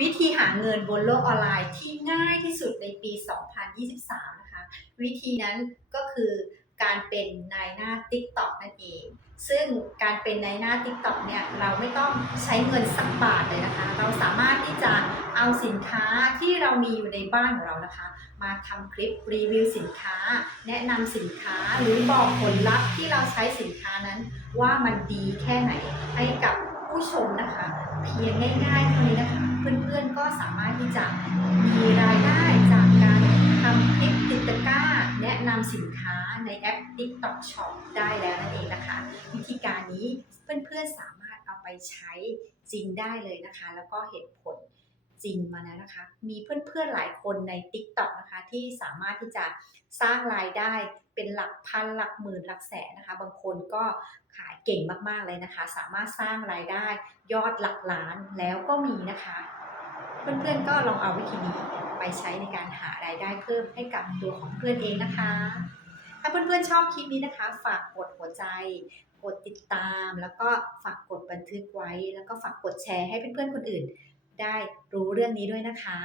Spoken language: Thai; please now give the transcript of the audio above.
วิธีหาเงินบนโลกออนไลน์ที่ง่ายที่สุดในปี 2023 นะคะ วิธีนั้นก็คือการเป็นนายหน้า TikTok นั่นเอง ซึ่งการเป็นนายหน้า TikTok เนี่ยเราไม่ต้องใช้เงินสักบาทเลยนะคะ เราสามารถที่จะเอาสินค้าที่เรามีอยู่ในบ้านของเรานะคะ มาทำคลิปรีวิวสินค้า แนะนำสินค้าหรือบอกผลลัพธ์ที่เราใช้สินค้านั้น ว่ามันดีแค่ไหนให้กับผู้ชมนะคะ เพียงง่ายๆเท่านี้นะคะ เพื่อนๆก็สามารถที่จะมีรายได้จากการทำคลิปติดตะกร้า แนะนำสินค้าในแอป TikTok Shop ได้แล้วนั่นเองนะคะ วิธีการนี้เพื่อนๆสามารถเอาไปใช้จริงได้เลยนะคะ แล้วก็เห็นผลจริงมาแล้วนะคะ มีเพื่อนๆหลายคนใน TikTok นะคะที่สามารถที่จะสร้างรายได้ เป็นหลักพันหลักหมื่นหลักแสนนะคะ บางคนก็ขายเก่งมากๆเลยนะคะ สามารถสร้างรายได้ยอดหลักล้านแล้วก็มีนะคะ เพื่อนๆก็ลองเอาวิธีนี้ไปใช้ในการหารายได้เพิ่มให้กับตัวของเพื่อนเองนะคะ ถ้าเพื่อนๆชอบคลิปนี้นะคะ ฝากกดหัวใจ กดติดตาม แล้วก็ฝากกดบันทึกไว้ แล้วก็ฝากกดแชร์ให้เพื่อนๆคนอื่น ได้รู้เรื่องนี้ด้วยนะคะ